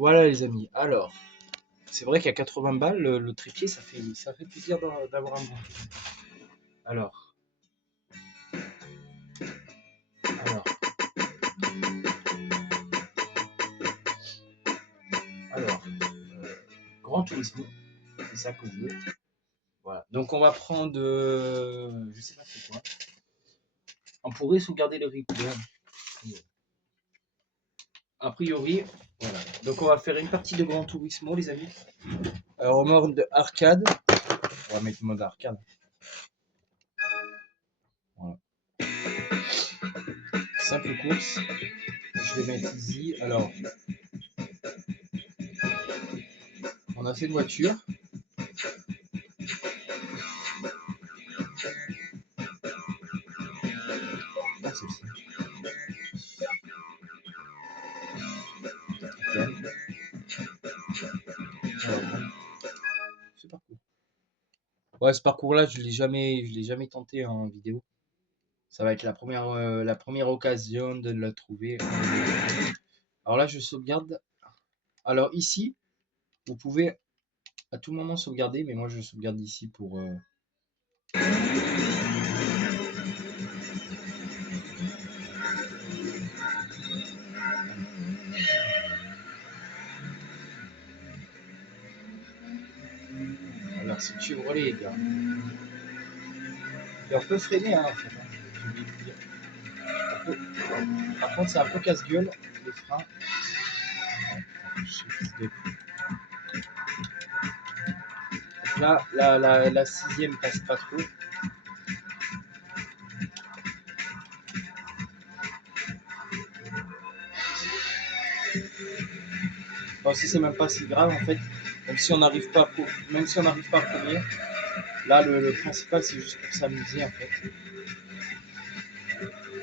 Voilà les amis, alors, c'est vrai qu'à 80 balles, le trépied, ça fait plaisir d'avoir un bon. Alors, alors, alors, Grand Turismo, c'est ça que je veux. Voilà, donc on va prendre, je sais pas c'est quoi. On pourrait sauvegarder le replay. A priori, voilà. Donc on va faire une partie de Grand Turismo les amis. Alors en mode arcade, on va mettre mode arcade. Voilà. Simple course. Je vais mettre easy. Alors, on a fait une voiture. Ah, c'est ce parcours. Ouais, ce parcours-là, je l'ai jamais tenté en vidéo. Ça va être la première occasion de le trouver. Alors là, je sauvegarde. Alors ici, vous pouvez à tout moment sauvegarder, mais moi je sauvegarde ici pour. Alors c'est Chevrolet, les gars. Et on peut freiner, hein, en fait. Hein. J'ai oublié de vous dire. Par contre, c'est un peu casse-gueule, les freins. Donc là, la sixième passe pas trop. Bon, si c'est même pas si grave en fait, même si on n'arrive pas, même si on n'arrive pas à premier, là le principal c'est juste pour s'amuser en fait.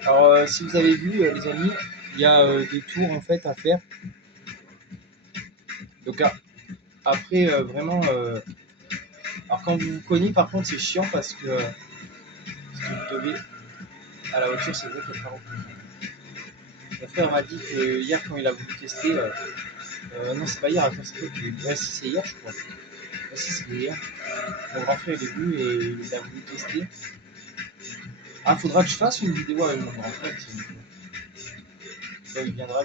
Alors si vous avez vu les amis, il y a des tours en fait à faire. Donc après vraiment, alors quand vous vous cognez par contre c'est chiant parce que vous devez à la voiture c'est vrai qu'elle part au plus. Mon frère m'a dit que hier quand il a voulu tester, non c'est pas hier, attends c'est quoi ouais, si c'est hier je crois. Ouais, si c'est hier. Mon grand frère il est venu et il a voulu tester. Ah, faudra que je fasse une vidéo avec mon grand frère. Quand il viendra,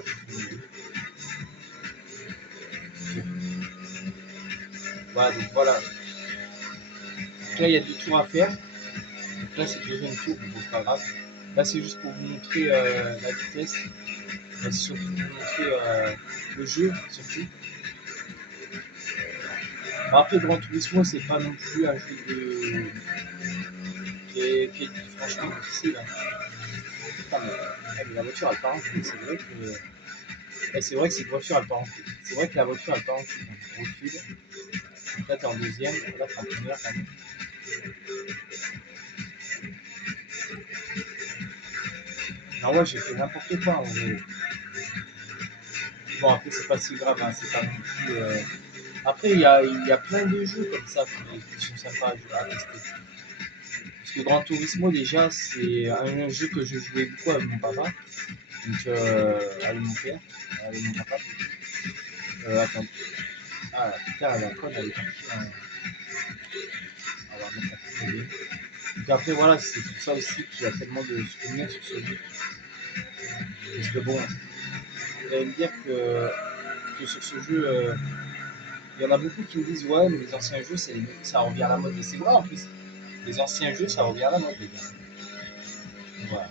voilà, donc voilà. Donc là, il y a deux tours à faire. Donc là, c'est le deuxième tour, donc c'est pas grave. Là, c'est juste pour vous montrer la vitesse. C'est surtout pour vous montrer le jeu, surtout. Après, Grand Turismo, c'est pas non plus un jeu qui est franchement difficile. Hein. Putain, mais la voiture, elle part en couille. C'est vrai que. C'est vrai que cette voiture, elle part en couille. C'est vrai que la voiture, elle part en couille. On recule. Là, t'es en deuxième. Là, t'es en première. Ah ouais, j'ai fait n'importe quoi en vrai. Bon, après, c'est pas si grave, hein, c'est pas non plus. Après, il y a plein de jeux comme ça qui sont sympas à tester. Parce que Gran Turismo, déjà, c'est un jeu que je jouais beaucoup avec mon papa. Donc, avec mon père, avec mon papa. Attends. Ah, putain, la conne, elle est partie. Hein. On va remettre la télé. Donc, après, voilà, c'est pour ça aussi qu'il y a tellement de souvenirs sur ce jeu. Parce que bon, vous allez me dire que sur ce jeu, il y en a beaucoup qui me disent ouais mais les anciens jeux ça revient à la mode et c'est vrai en plus les anciens jeux ça revient à la mode les gars voilà.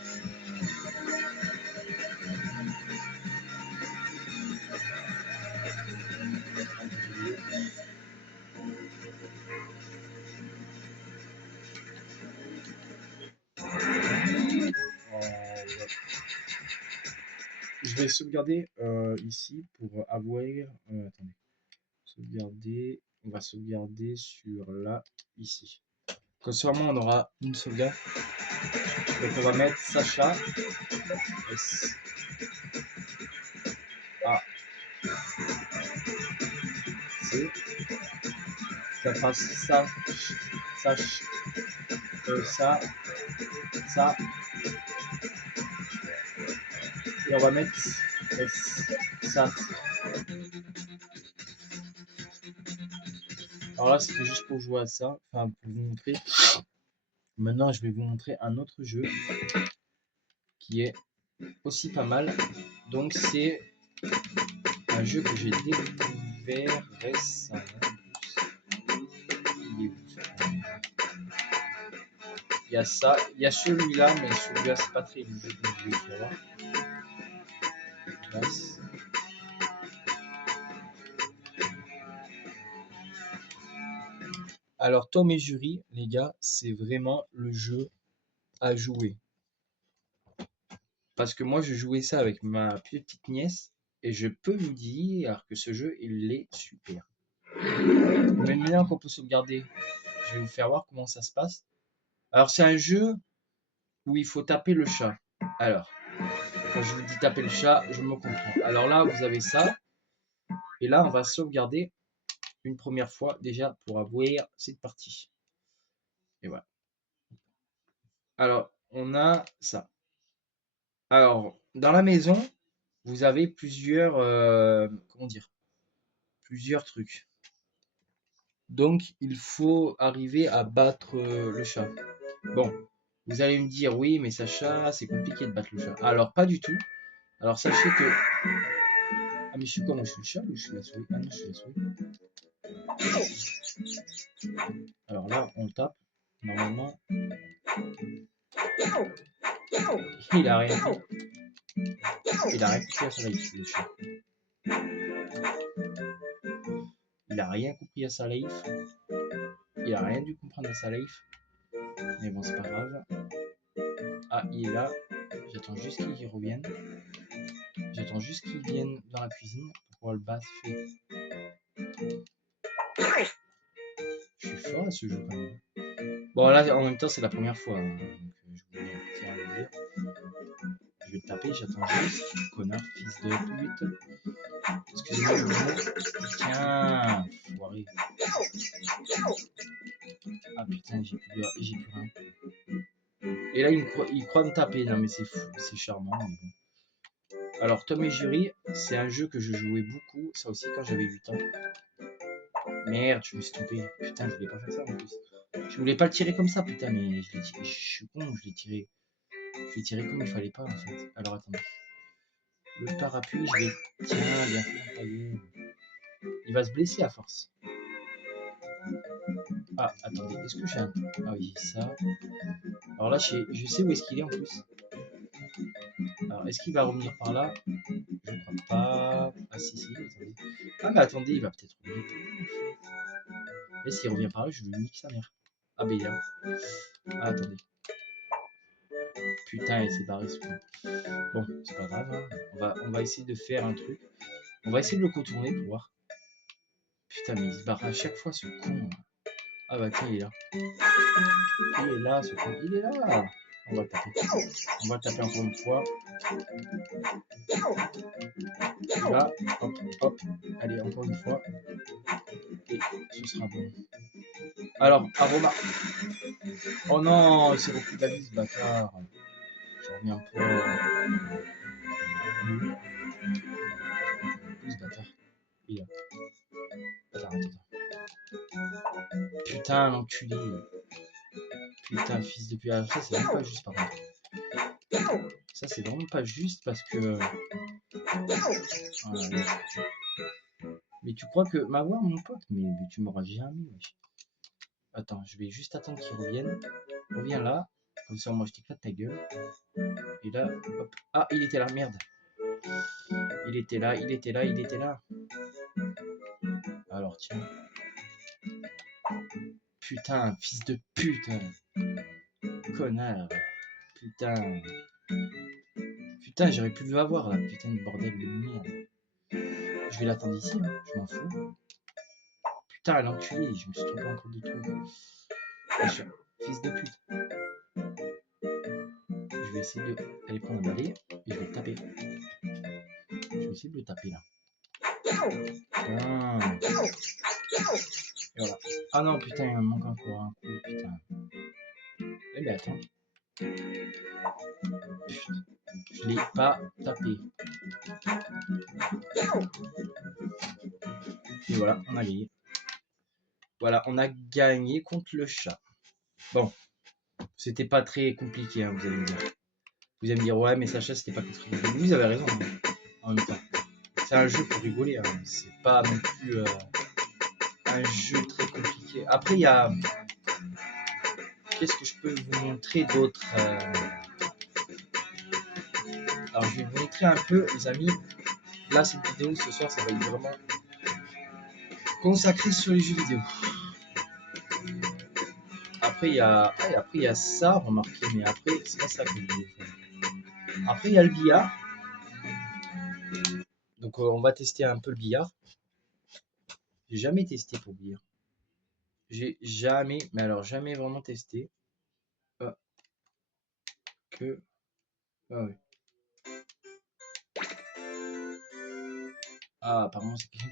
Je vais sauvegarder ici pour avoir attendez sauvegarder on va sauvegarder sur là ici quand sûrement on aura une sauvegarde donc on va mettre Sacha S A C ça fera ça Sache ça ça et on va mettre S ça Alors là, c'était juste pour jouer à ça, enfin pour vous montrer. Maintenant, je vais vous montrer un autre jeu qui est aussi pas mal. Donc c'est un jeu que j'ai découvert récemment. Il est où, il y a ça, il y a celui-là, mais celui-là c'est pas très léger, donc je vais le faire. Classe. Alors Tom et Jury, les gars, c'est vraiment le jeu à jouer. Parce que moi je jouais ça avec ma petite nièce et je peux vous dire que ce jeu il est super. Mais maintenant qu'on peut sauvegarder, je vais vous faire voir comment ça se passe. Alors c'est un jeu où il faut taper le chat. Alors, quand je vous dis taper le chat, je me comprends. Alors là, vous avez ça. Et là, on va sauvegarder une première fois déjà pour avouer cette partie. Et voilà. Alors, on a ça. Alors, dans la maison, vous avez plusieurs, comment dire, plusieurs trucs. Donc, il faut arriver à battre le chat. Bon, vous allez me dire, oui, mais Sacha, c'est compliqué de battre le chat. Alors, pas du tout. Alors, sachez que... Ah, mais je suis comment? Je suis le chat ou je suis la souris? Ah non, je suis la souris. Alors là, on le tape. Normalement, il a rien compris. Il a rien compris à sa life, le chat. Il a rien compris à sa life. Il a rien dû comprendre à sa life. Mais bon, c'est pas grave. Ah, il est là. J'attends juste qu'il revienne. J'attends juste qu'il vienne dans la cuisine pour pouvoir le battre. Je suis fort à ce jeu quand même. Bon, là, en même temps, c'est la première fois. Hein, donc, je voulais tiens à le dire. Je vais le taper, j'attends juste. Connard, fils de pute. Excusez-moi le mot. Tiens, foiré. Ah putain, j'ai plus rien. Et là, il croit me taper. Non, mais c'est fou, c'est charmant. Mais bon. Alors, Tom et Jerry, c'est un jeu que je jouais beaucoup. Ça aussi, quand j'avais 8 ans. Merde, je me suis trompé. Putain, je voulais pas faire ça en plus. Je voulais pas le tirer comme ça, putain, mais je suis con, je l'ai tiré. Je l'ai tiré comme il fallait pas en fait. Alors attendez. Le parapluie, je vais. Tiens, bien fait. Il va se blesser à force. Ah, attendez, est-ce que j'ai un. Ah oui, ça. Alors là, je sais où est-ce qu'il est en plus. Alors, est-ce qu'il va revenir par là? Je crois pas. Ah, si, attendez. Ah, mais attendez, il va peut-être revenir par là en fait. Et s'il revient par là, je lui nique sa mère. Ah, ben il est là. Ah, attendez. Putain, il s'est barré ce con. Bon, c'est pas grave. Hein. On va essayer de faire un truc. On va essayer de le contourner pour voir. Putain, mais il se barre à chaque fois ce con. Ah bah tiens, il est là. Il est là, ce con. Il est là. On va le taper. On va le taper encore une fois. Là, hop, hop. Allez, encore une fois. Et ce sera bon. Alors, Aroma. Oh non, il s'est repris de la vie, ce bâtard. Je reviens pas. Où ce bâtard? Il est là. Attends. Putain, l'enculé. Putain, fils de pute. Ça, c'est vraiment pas juste, par contre. Ça, c'est vraiment pas juste parce que. Mais tu crois que. M'avoir, mon pote? Mais tu m'auras jamais, wesh. Attends, je vais juste attendre qu'il revienne. Reviens là. Comme ça, moi, je t'éclate ta gueule. Et là, hop. Ah, il était là, merde. Il était là. Alors, tiens. Putain, fils de pute. Connard. Putain. Putain, j'aurais pu l'avoir là. Putain de bordel de merde. Je vais l'attendre ici, hein. Je m'en fous. Putain, l'enculé, je me suis trompé encore de truc. Fils de pute. Je vais essayer d'aller prendre un balai et je vais le taper. Je vais essayer de le taper là. Putain. Et voilà. Ah non, putain, il me manque encore un coup, putain. Eh ben attends. Putain. Je l'ai pas tapé. Et voilà, on a gagné. Voilà, on a gagné contre le chat. Bon, c'était pas très compliqué, hein, vous allez me dire. Vous allez me dire, ouais, mais Sacha, c'était pas compliqué. Vous avez raison, hein, en même temps. C'est un jeu pour rigoler, hein. C'est pas non plus un jeu très compliqué. Après, il y a. Qu'est-ce que je peux vous montrer d'autre Alors, je vais vous montrer un peu, les amis. Là, cette vidéo ce soir, ça va être vraiment consacré sur les jeux vidéo. Après, il y a ça, remarquez, mais après, c'est pas ça que je voulais faire. Après, il y a le billard. Donc, on va tester un peu le billard. J'ai jamais testé pour le billard. J'ai jamais, mais alors jamais vraiment testé. Que. Ah oui. Ah, apparemment, c'est quelqu'un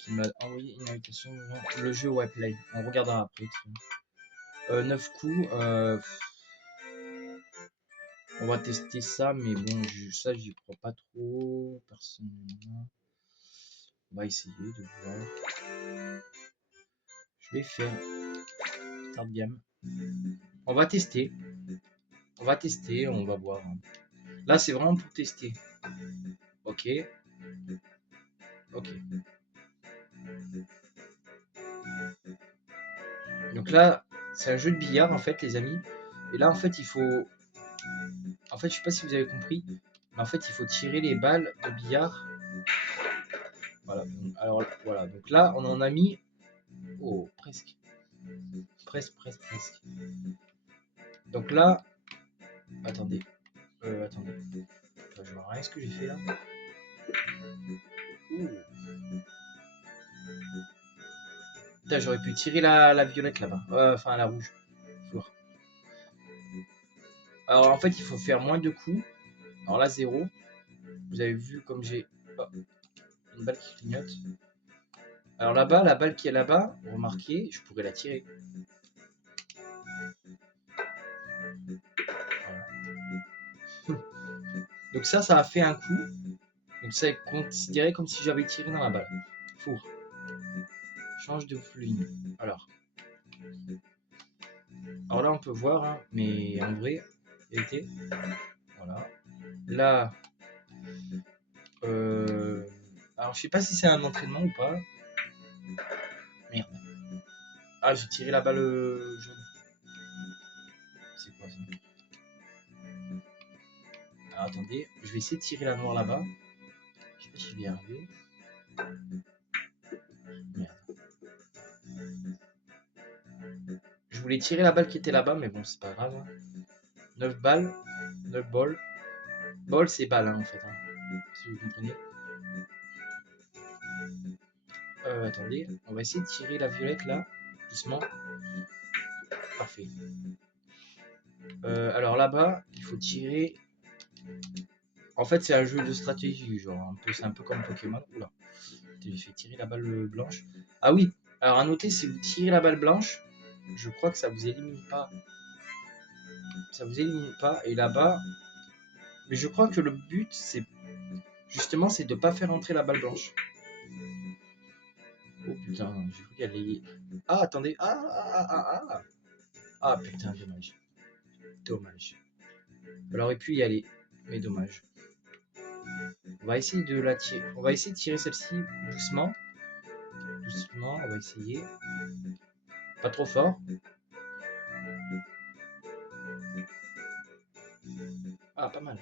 qui m'a envoyé une invitation. Le jeu Webplay. On regardera après. 9 coups. On va tester ça, mais bon, ça, j'y crois pas trop, personnellement. On va essayer de voir. Je vais faire start game. On va tester. On va tester, on va voir. Là, c'est vraiment pour tester. Ok. Ok. Donc là, c'est un jeu de billard, en fait, les amis. Et là, en fait, il faut... En fait, je sais pas si vous avez compris, mais en fait, il faut tirer les balles de billard. Voilà. Alors, voilà. Donc là, on en a mis... Oh, presque. Presque. Donc là... Attendez. Attendez. Je vois rien ce que j'ai fait là. Ouh. Putain, j'aurais pu tirer la violette là-bas. Enfin, la rouge. Alors en fait, il faut faire moins de coups. Alors là, 0. Vous avez vu comme j'ai une balle qui clignote. Alors là-bas, la balle qui est là-bas, remarquez, je pourrais la tirer. Voilà. Donc ça a fait un coup. Donc ça est considéré comme si j'avais tiré dans la balle. Four. Change de ligne. Alors là, on peut voir, hein, mais en vrai, vérité. Voilà. Là, alors je sais pas si c'est un entraînement ou pas. Merde. Ah, j'ai tiré la balle jaune. C'est quoi ça? Alors attendez, je vais essayer de tirer la noire là-bas. Je sais pas si je vais y arriver. Merde. Je voulais tirer la balle qui était là-bas, mais bon, c'est pas grave. 9 balles, 9 balles. Ball, c'est balle, hein, en fait, hein, si vous comprenez. Attendez, on va essayer de tirer la violette là, doucement. Parfait. Alors là-bas, il faut tirer. En fait, c'est un jeu de stratégie, genre c'est un peu comme Pokémon. Oula, j'ai fait tirer la balle blanche. Ah oui, alors à noter, si vous tirez la balle blanche, je crois que ça vous élimine pas. Ça vous élimine pas. Et là-bas, mais je crois que le but, c'est justement, c'est de pas faire entrer la balle blanche. Oh putain, j'ai cru qu'elle allait. Ah, attendez. Ah putain, dommage. Dommage. Elle aurait pu y aller, mais dommage. On va essayer de la tirer. On va essayer de tirer celle-ci doucement. Doucement, on va essayer. Pas trop fort. Ah, pas mal.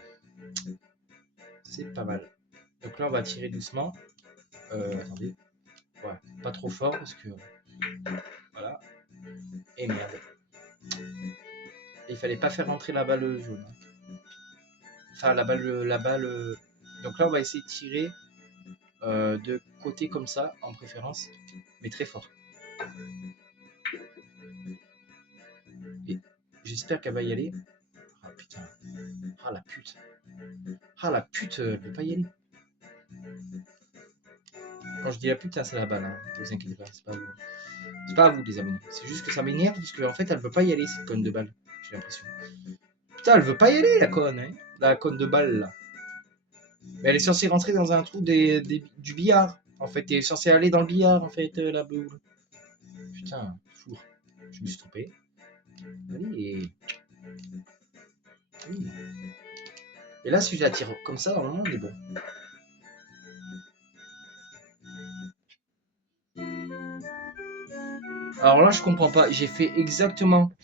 C'est pas mal. Donc là, on va tirer doucement. Attendez. Ouais, pas trop fort parce que. Voilà. Et merde. Il fallait pas faire rentrer la balle jaune. Enfin, la balle. Donc là, on va essayer de tirer de côté comme ça, en préférence, mais très fort. Et j'espère qu'elle va y aller. Ah putain. Ah la pute. Ah la pute, elle veut pas y aller. Quand je dis la pute, c'est la balle, hein. Ne vous inquiétez pas, c'est pas vous. C'est pas à vous, les amis. C'est juste que ça m'énerve parce qu'en fait, elle veut pas y aller, cette conne de balle. J'ai l'impression. Putain, elle veut pas y aller, la conne, hein. La conne de balle, là. Mais elle est censée rentrer dans un trou du billard. En fait, elle est censée aller dans le billard, en fait, la boule. Putain, four. Je me suis trompé. Allez. Oui. Et là, si je la tire comme ça, normalement, on est bon. Alors là, je comprends pas. J'ai fait exactement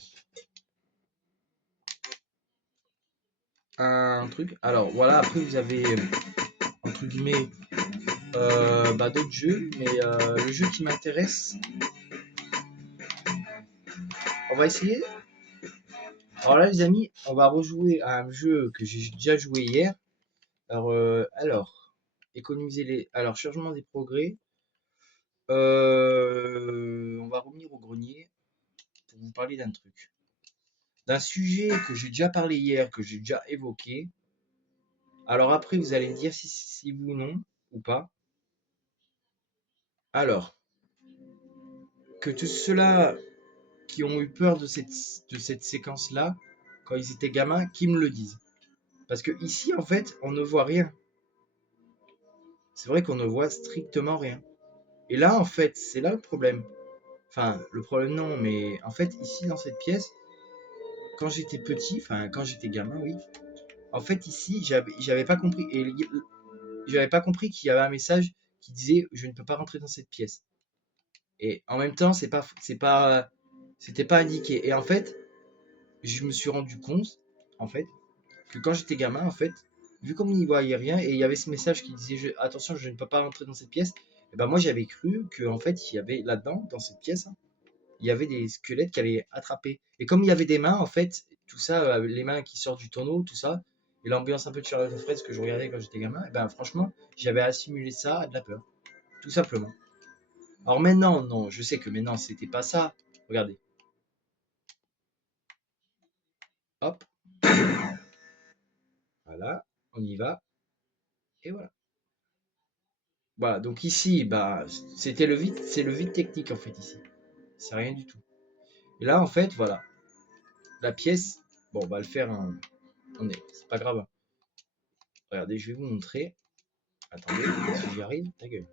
un truc. Alors voilà, après vous avez entre guillemets d'autres jeux, mais le jeu qui m'intéresse, on va essayer. Alors là, les amis, on va rejouer à un jeu que j'ai déjà joué hier. Alors, économiser les. Alors, changement des progrès. On va revenir au grenier pour vous parler d'un truc. D'un sujet que j'ai déjà parlé hier, que j'ai déjà évoqué. Alors après, vous allez me dire si oui ou non, ou pas. Alors, que tous ceux-là qui ont eu peur de cette séquence-là, quand ils étaient gamins, qui me le disent. Parce que ici, en fait, on ne voit rien. C'est vrai qu'on ne voit strictement rien. Et là, en fait, c'est là le problème. Enfin, le problème non, mais en fait, ici, dans cette pièce, quand j'étais petit, enfin, quand j'étais gamin, oui, en fait, ici, j'avais pas compris. Et j'avais pas compris qu'il y avait un message qui disait je ne peux pas rentrer dans cette pièce. Et en même temps, c'était pas indiqué. Et en fait, je me suis rendu compte, en fait, que quand j'étais gamin, en fait, vu qu'on n'y voyait rien, et il y avait ce message qui disait attention, je ne peux pas rentrer dans cette pièce, et ben moi j'avais cru que en fait, il y avait là-dedans, dans cette pièce, hein, il y avait des squelettes qui allaient attraper. Et comme il y avait des mains, en fait, tout ça, les mains qui sortent du tonneau, tout ça, et l'ambiance un peu de Charlotte of Fresque que je regardais quand j'étais gamin, et ben franchement, j'avais assimilé ça à de la peur. Tout simplement. Alors maintenant, non, je sais que maintenant, c'était pas ça. Regardez. Hop. Voilà. On y va. Et voilà. Voilà. Donc ici, bah, c'était le vide. C'est le vide technique, en fait, ici. C'est rien du tout. Et là, en fait, voilà. La pièce. Bon, on va le faire. C'est pas grave. Regardez, je vais vous montrer. Attendez, si j'y arrive, ta gueule.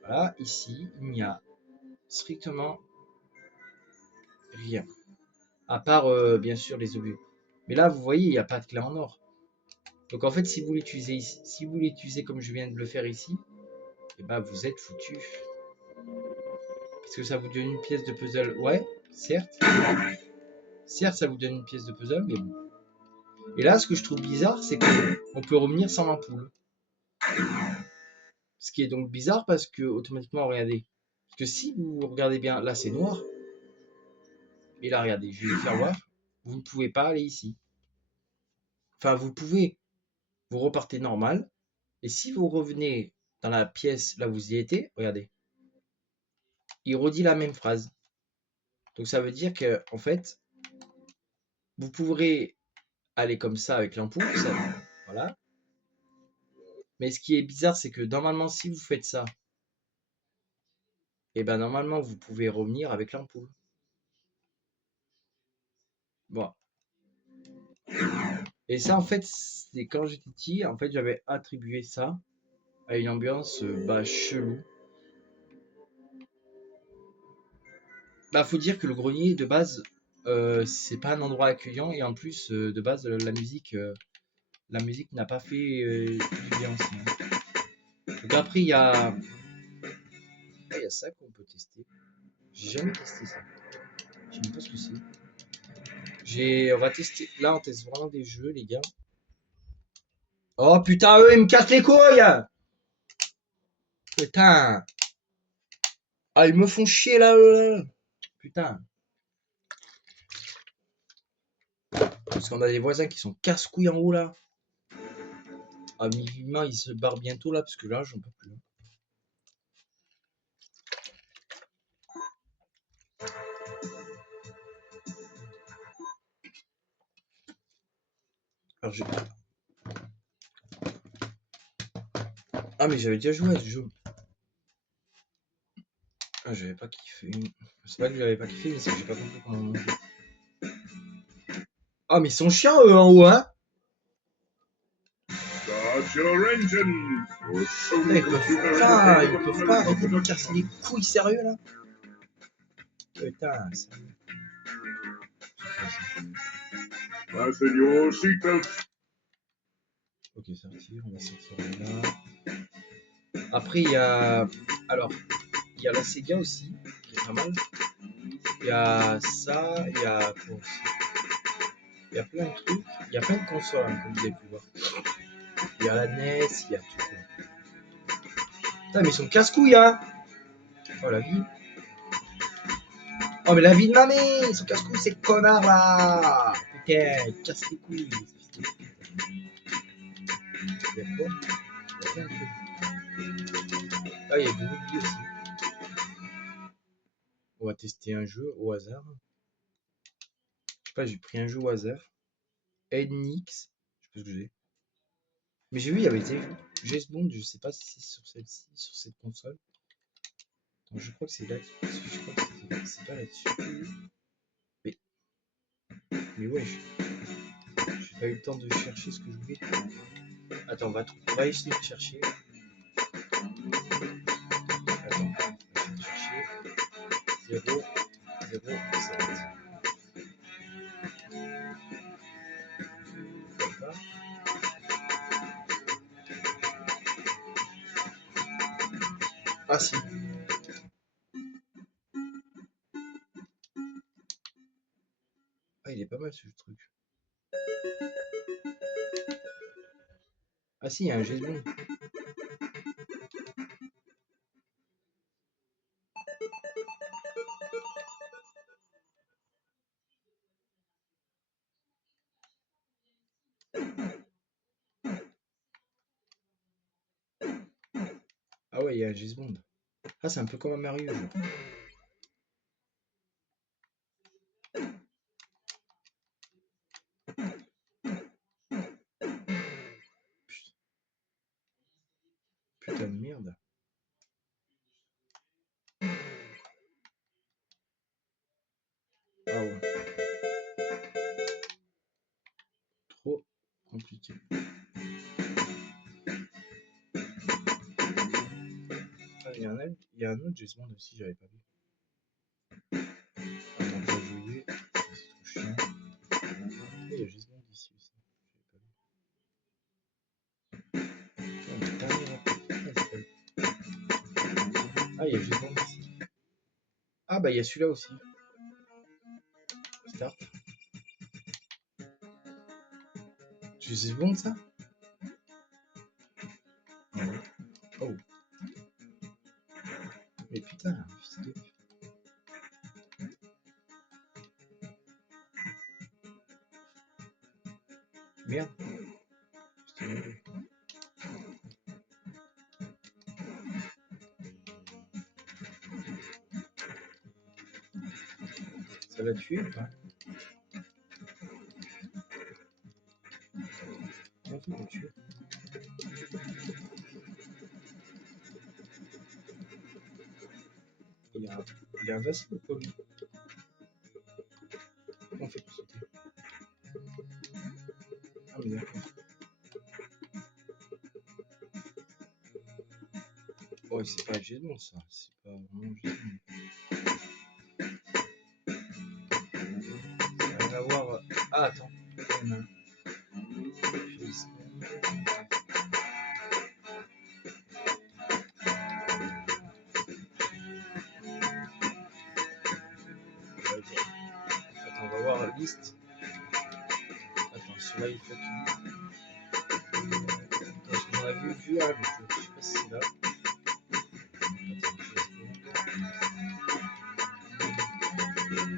Voilà, ici, il n'y a strictement rien. À part, bien sûr, les objets. Mais là, vous voyez, il n'y a pas de clé en or. Donc en fait, si vous l'utilisez ici, si vous l'utilisez comme je viens de le faire ici, et ben vous êtes foutu. Parce que ça vous donne une pièce de puzzle. Ouais, certes. Certes, ça vous donne une pièce de puzzle, mais bon. Et là, ce que je trouve bizarre, c'est qu'on peut revenir sans l'ampoule. Ce qui est donc bizarre parce que automatiquement, regardez. Parce que si vous regardez bien, là c'est noir. Et là, regardez, je vais vous faire voir. Vous ne pouvez pas aller ici. Enfin, vous pouvez. Vous repartez normal. Et si vous revenez dans la pièce là où vous y étiez, regardez. Il redit la même phrase. Donc ça veut dire que en fait, vous pourrez aller comme ça avec l'ampoule, voilà. Mais ce qui est bizarre, c'est que normalement, si vous faites ça, et ben normalement, vous pouvez revenir avec l'ampoule. Bon. Et ça, en fait, c'est quand j'étais petit, en fait, j'avais attribué ça à une ambiance chelou. Bah, faut dire que le grenier, de base, c'est pas un endroit accueillant, et en plus, de base, la musique n'a pas fait du bien aussi, hein. Donc après, il y a ça qu'on peut tester. J'ai jamais testé ça. Je sais même pas ce que c'est. On va tester. Là, on teste vraiment des jeux, les gars. Oh putain, eux, ils me cassent les couilles! Putain! Ah, ils me font chier là, putain. Parce qu'on a des voisins qui sont casse-couilles en haut là. Ah, minimum, ils se barrent bientôt là, parce que là, j'en peux plus. Alors, ah, mais j'avais déjà joué à ce jeu. Ah, j'avais pas kiffé. C'est pas que j'avais pas kiffé, mais c'est que j'ai pas compris comment on joue. Ah, mais ils sont chiants eux en haut, hein! Ils peuvent pas arrêter de me casser les couilles, sérieux là? Putain, ça. Fasten your seatbelt. Ok, sortir, on va sortir de là. Après, il y a. Alors, il y a la Sega aussi, qui est pas mal. Il y a ça, il y a. Quoi aussi. Il y a plein de trucs. Il y a plein de consoles, hein, comme vous avez pu voir. Il y a la NES, il y a tout. Putain, mais ils sont casse-couilles, hein! Oh, la vie. Oh, mais la vie de ma mère! Ils sont casse-couilles, ces connards là! Putain, ils cassent les couilles. Il y a quoi? Il y a plein de trucs. Ah, il y a du rugby aussi. On va tester un jeu au hasard. Je sais pas, j'ai pris un jeu au hasard. NX, je sais pas ce que j'ai. Mais j'ai vu, il y avait des James Bond, je sais pas si c'est sur celle-ci, sur cette console. Donc, je crois que c'est là-dessus. Je crois que c'est pas là-dessus. Mais, mais ouais, j'ai pas eu le temps de chercher ce que je voulais. Attends, on va essayer de chercher. Attends, on va chercher. 0, 0, 7. Ah si. Ah, il est pas mal ce truc. Ah si, il y a un James Bond. Ah ouais, il y a un James Bond. Ah, c'est un peu comme un Mario, genre. Putain de merde. Ah ouais. Trop compliqué. Ah, il y a un autre James Bond aussi, j'avais pas vu. Attends, pas jouer. C'est trop chiant. Ah, il y a James Bond ici aussi. J'avais pas vu. Ah, il y a James Bond ici. Ah, bah il y a celui-là aussi. Start. C'est James Bond ça? Oh. Mais putain, fils de... Merde. Putain, ça l'a tué ou pas? Comment on fait pour tuer? Il a un vacille ou pas lui? Comment on fait pour sauter? Ah mais d'accord. Oh c'est pas James Bond ça. C'est pas vraiment James Bond. Ça n'a rien à voir. Ah attends. Il y en a un. James Bond. Attends, on va voir la liste. Attends, celui-là il fait tout. Parce qu'on a vu un, mais je sais pas si c'est là.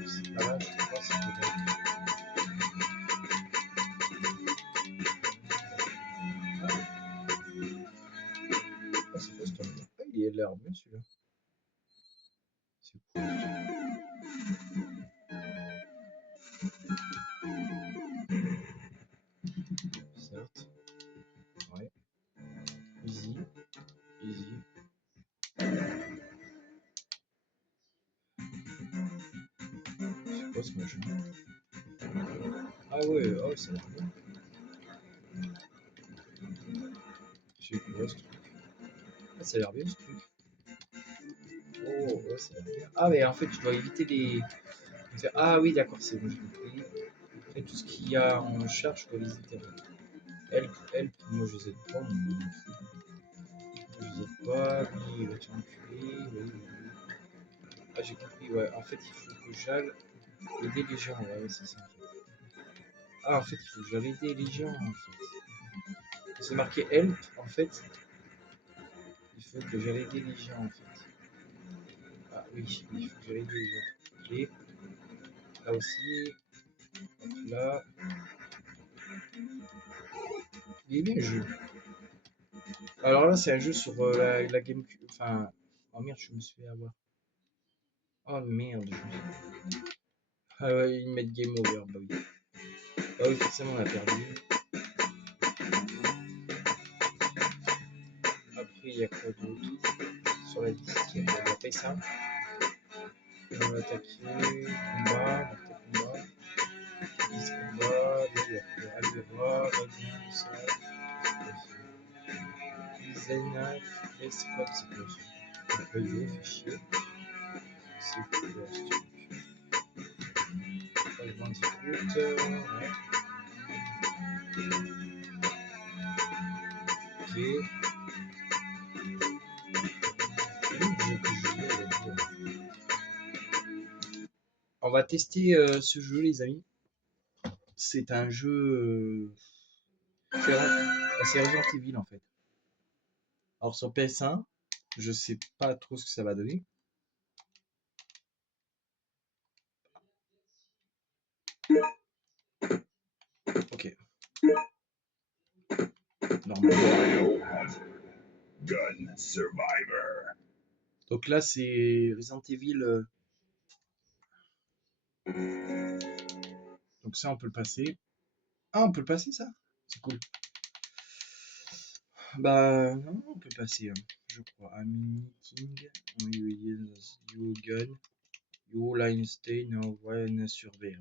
C'est pas là, je sais pas si c'est là. Ah, c'est pas ce temps-là. Ah, il a l'air bien celui-là. C'est cool. Certes. Ouais. Easy. Easy. C'est quoi ce machin? Ah ouais, oh, ça a l'air bien. Je sais pas ce truc. Ah, ça a l'air bien ce truc. Oh, ouais, ça va bien. Ah, mais en fait, tu dois éviter les. Ah oui, d'accord, c'est bon, j'ai compris. En fait, tout ce qu'il y a en charge, je dois les éviter. Help, moi je les aide pas, moi. Je les aide pas, lui, il va te enculer. Oui, oui, oui. Ah, j'ai compris, ouais. En fait, il faut que j'aille aider les gens, ouais, c'est ça, en fait. Ah, en fait, il faut que j'aille aider les gens, en fait. C'est marqué help, en fait. Il faut que j'aille aider les gens, en fait. Ah oui, il faut que j'aille aider les gens. Ok. Là aussi. Hop là. Il est bien le jeu. Alors là, c'est un jeu sur la GameCube. Enfin. Oh merde, je me suis fait avoir. Oh merde. Ah ouais, ils mettent game over. Bah oui. Bah oui, forcément, on a perdu. Après, il y a quoi d'autre sur la liste? Il y a pas ça. On va attaquer. Combat. Mortel combat. Liste combat. Là, il y a quoi? Alura. Radiant. Ça. Zenak. Escort. C'est quoi ça? Réseau. Fait chier. C'est quoi ce truc? Bandicoot. Ouais. Ok. On va tester ce jeu, les amis. C'est un jeu. C'est Resident Evil en fait. Alors sur PS1, je sais pas trop ce que ça va donner. Ok. Normalement. Gun Survivor. Donc là, c'est Resident Evil. Donc ça, on peut le passer. Ah, on peut le passer ça? C'est cool. Bah, non, on peut passer, je crois. I'm meeting. You gun. You line stay. No one surveil.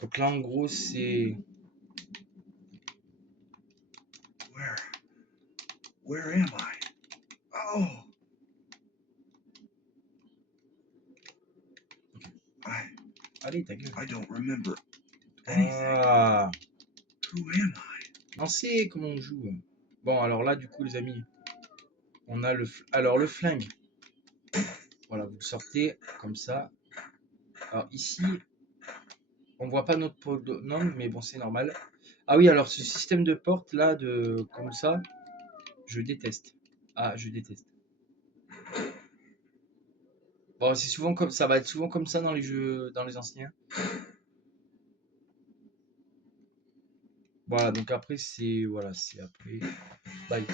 Donc là, en gros, c'est. Where am I? Oh. Allez, ta gueule. I don't remember. Ah. Who am I? On sait comment on joue. Bon, alors là, du coup, les amis, on a alors le flingue. Voilà, vous le sortez comme ça. Alors ici, on voit pas notre nom, mais bon, c'est normal. Ah oui, alors ce système de porte là, comme ça, je déteste. Ah, je déteste. Bon, c'est souvent comme ça va être souvent comme ça dans les jeux, dans les anciens. Voilà, donc après c'est après. Bye.